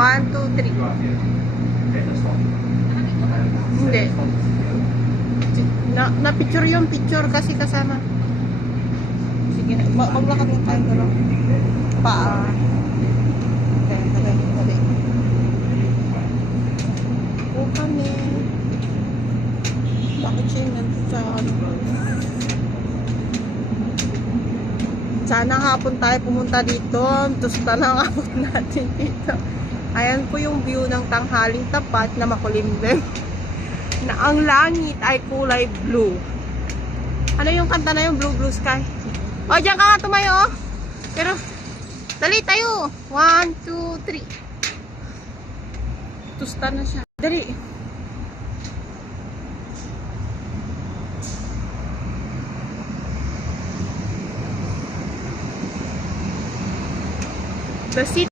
1, 2, 3. Hindi. Na-picture yung picture kasi kasama. Sige na. Maglakad na tayo na lang. Paa. Okay, tagal. O kami. Bakit siya yung nandun sa ano? Sana hapon tayo pumunta dito. Tusta na ang abot natin dito. Ayan po yung view ng tanghaling tapat na makulimlim. Na ang langit ay kulay blue. Ano yung kanta na yung Blue Blue Sky? O, dyan ka nga tumayo. Pero, dali tayo. 1, 2, 3. Tusta na siya. Dali. The city.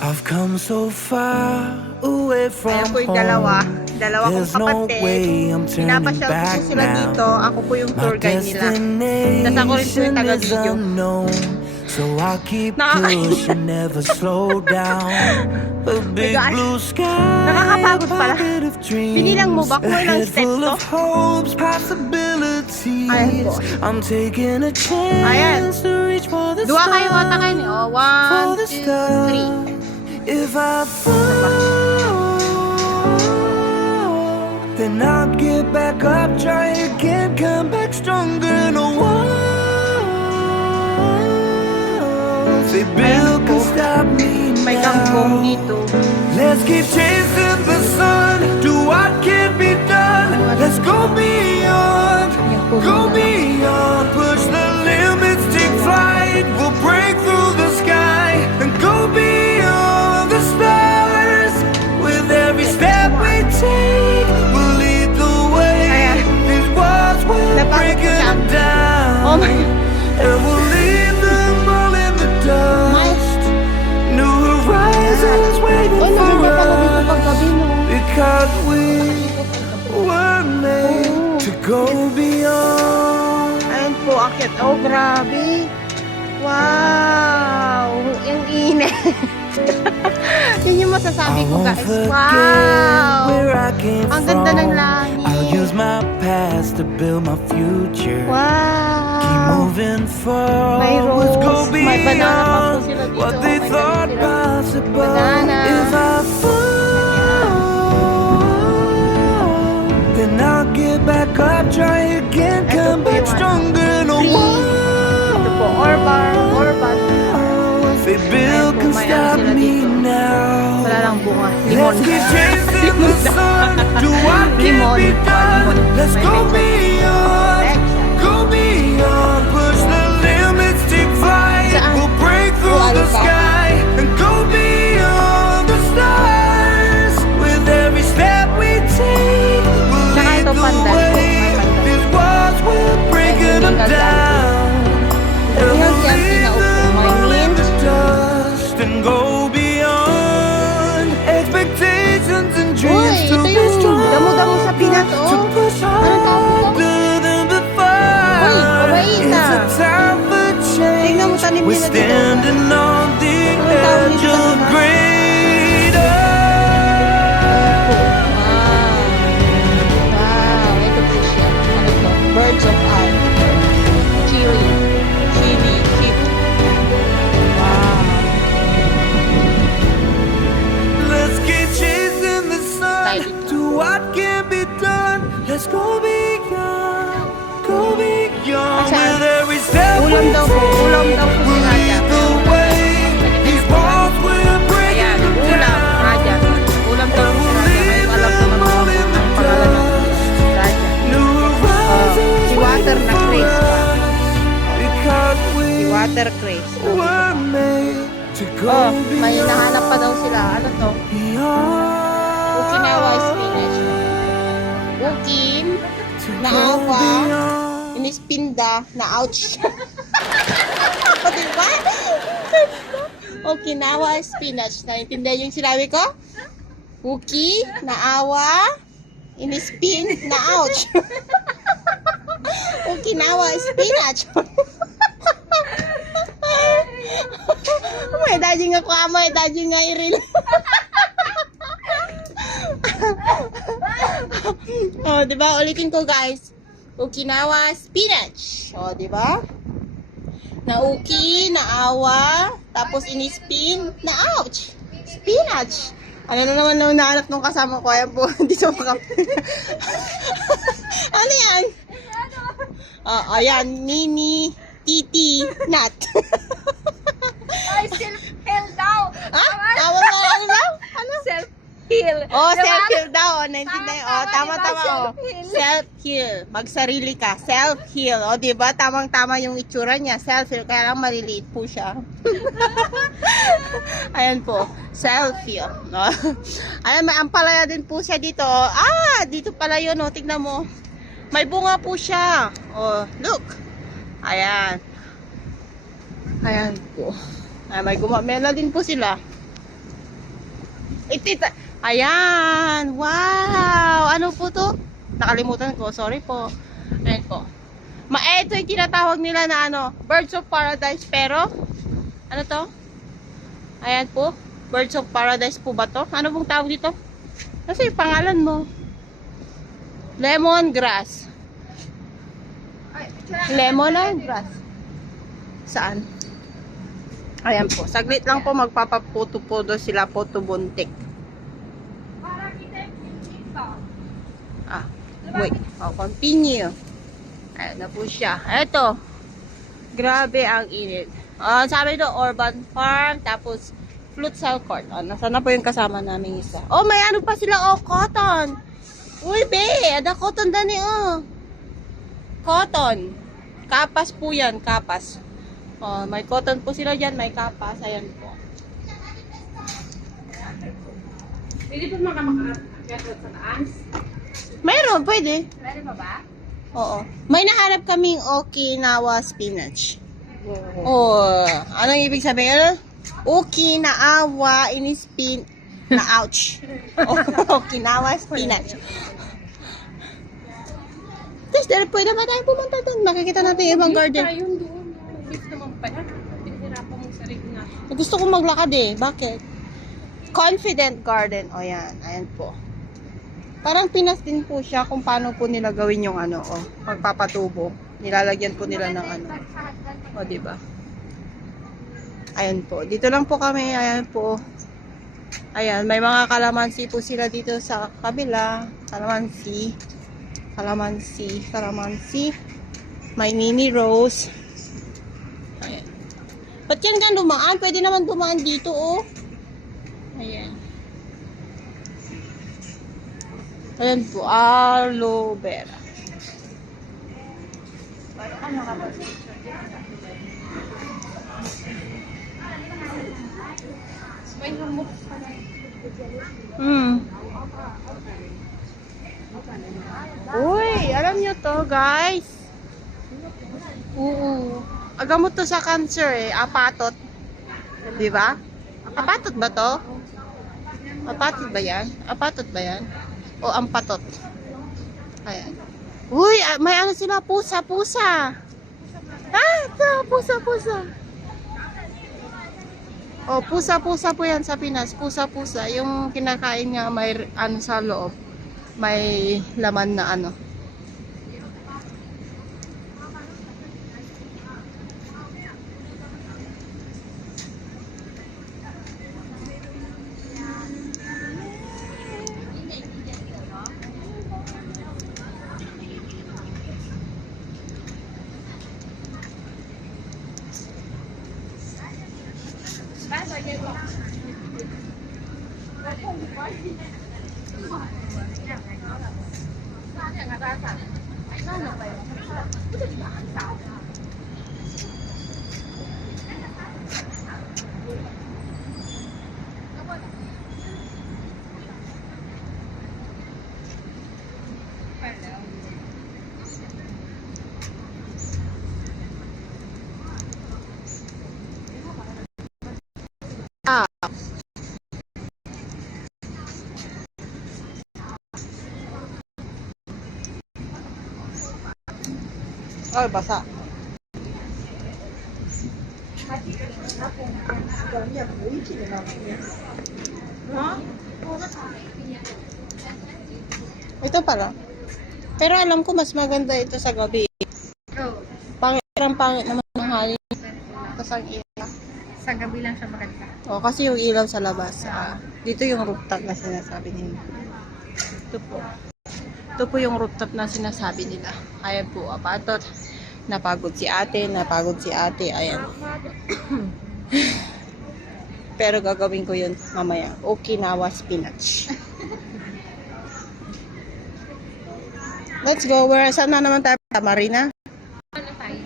I've come so far away from Ayan po yung home. dalawa kong kapatid. Pinapasyal ko po sila dito. Ako po yung tour guide nila. Tapos ako rin po yung taga-video. So I'll keep pushing, never slow down. A big blue sky, Nakakapagod pala. pocket of dreams, Binilang mo ba kung a ilang head steps full to? of hopes, possibilities. Ayan po. I'm taking a chance to reach for the Dua kayo stars. ata kayo. O, 1, 2, 3. If I fall, then I'll get back up, try again, come back stronger. No one, they build can stop me May kangkong now. dito. Let's keep chasing the sun, do what can be done. Let's go beyond, push the limits, take flight. We'll break through the sky and go beyond the stars. With every step we take, we'll lead the way. These walls will break them down. Oh my. And we'll leave them all in the dust. New horizons waiting Oh, for naganda pala dito us. paggabi mo. Because we were made to go beyond. Ayan po, akit. Oh, grabe. Wow. Yung init. Yun yung masasabi ko, guys. Wow. Where I came Ang ganda ng from. langit. I'll use my past to build my future. Keep Wow. moving forward. May rose. Go May banana pa po beyond sila dito. what they May thought ganun sila. possible. Banana. If I fall, then I'll get back up, try again, Ito come po back yung stronger. No tree. one, Ito po, Orban. they build Ayan po, can may ano stop sila me dito. now. Wala lang bunga. Limon. Let's keep chasing the sun, do what can Limon. be done. Limon. Let's May go pechay. beyond, push the limits, take flight. Saan? We'll break through Oh, the ano pa? sky and go beyond the stars. With every step we take, we'll Saka lead ito, the pandan. way. May pandan. These walls will break May them hindi down. And Yung we'll dyan leave pinaupo. them May all in mint. the dust and go beyond expectations and dreams Uy, to ito be yung strong. damo-damo sa pinat, oh. To push Anong tawag dito? harder than before. Uy, kawaii It's a time for change. Tingnan mo, tanim We're nila dito. standing on the Anong tawag edge nito of kanina? greater. Wow. Wow. Ito po siya. Ano ito? Birds of Eye. Chili. Wow. Let's keep chasing the sun. Tayo dito. Do what can be done. Let's go beyond. Go beyond. Saan? With every step Ulam we daw po. take, Ulam daw po we'll si lead Raja. the way. These walls will break Ayan, them ulam. down. Raja. Ulam daw po si Raja. Ngayon alam ko naman ang pangalan ng Raja. New horizons si Water na Chris pa. because Si we Water Chris. were made to go Oh, may beyond. nahanap pa daw sila. Ano to? Okinawa spinach. Ukin. To go Naawa. beyond. Inispinda. Na-ouch. O, diba? Okinawa spinach. Naintindihan yung sinabi ko? Uki. Naawa. in-spin na ouch. Okinawa spinach. May dajing ako amay, dajing nga iril. Oh, di ba? Ulitin ko, guys. Okinawa spinach. Oh, di ba? Na uki, na awa, tapos in-spin na ouch. Spinach. Ano na naman nung nahanap nung kasama ko? Ayan po, dito pa kami. Ano yan? Ayan, mini, titi, nut. Ay, self-heal daw. Ha? Tawag na, ano daw? Ano? Self-heal. Oh, Diba? self-heal daw. Oh, naintindihan. Oh, Tama, tama. diba? Oh. Self-heal. Self-heal. Magsarili ka. Self-heal. O, diba? Tamang-tama yung itsura niya. Self-heal. Kaya lang maliliit po siya. Ayan po. Self-heal. No? Ayan, may ampalaya din po siya dito. Oh. Ah, dito pala yun. Oh. Tignan mo. May bunga po siya. Oh, look. Ayan. Ayan po. Ay, may gumamela din po sila. Itita. Ayan. Wow. Ano po to? Nakalimutan ko. Sorry po. Ayan po. Ito yung tinatawag nila na ano, Birds of Paradise. Pero, ano to? Ayan po. Birds of Paradise po ba to? Ano pong tawag dito? Kasi yung pangalan mo. Lemongrass. Lemongrass. Saan? Ayan po. Saglit lang po magpapaputo po doon sila photobuntik. Para kita yung TikTok. Ah, wait. Oh, continue. Ayan na po siya. Eto. Grabe ang init. Sabi doon, urban farm, tapos Fruitsal Court. Nasa na po yung kasama namin isa. Oh, may ano pa sila, oh, cotton. Uy, be, ada cotton dani, oh. Cotton. Kapas po yan, kapas. Oh, may cotton po sila dyan, may kapas. Ayan po. Hindi po makakakit sa taas. Mayroon, pwede. Pwede pa ba? Oo. May nahanap kaming Okinawa spinach. Oh, anong ibig sabihin? Okinawa in-spin na ouch. Okinawa spinach. Tapos, pwede ba tayo pumunta doon? Makikita natin yung ibang garden. Ayun doon. Lift naman pala. Pinahirapan mong sarili natin. Gusto kong maglakad eh. Bakit? Confident garden. O yan. Ayan po. Parang Pinas din po siya kung paano po nila gawin yung ano, magpapatubo. Nilalagyan po nila ng ano. O, diba? Ayan po. Dito lang po kami. Ayan po. Ayan. May mga kalamansi po sila dito sa kabila. Kalamansi. Kalamansi. Kalamansi. May mini rose. Ayan. Ba't yan ka dumaan? Pwede naman dumaan dito, oh. Ayan. Ayan po, aloe vera. Uy, alam nyo to, guys. Oo. Agamot to sa cancer eh, apatot. Di ba? Apatot ba to? Apatot ba yan? Apatot ba yan? O ampatot? Ayan. Uy, may ano sila, pusa. Ah, ito, pusa. O, pusa po yan sa Pinas. Pusa. Yung kinakain nga may ano sa loob. May laman na ano. Ay, basa. Ito pala. Pero alam ko mas maganda ito sa gabi. Oh, Pangit naman ng hangin. Tapos ang ilaw. sa gabi lang siya maganda. O, kasi yung ilaw sa labas. Dito yung rooftop na sinasabi nila. Ito po. Ito po yung rooftop na sinasabi nila. Ayan po, apatot. Napagod si ate. Ayan. Pero gagawin ko yun mamaya. Okinawa spinach. Let's go. Saan na naman tayo? Marina? Ano tayo?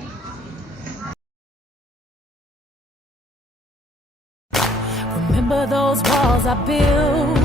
Remember those walls I built?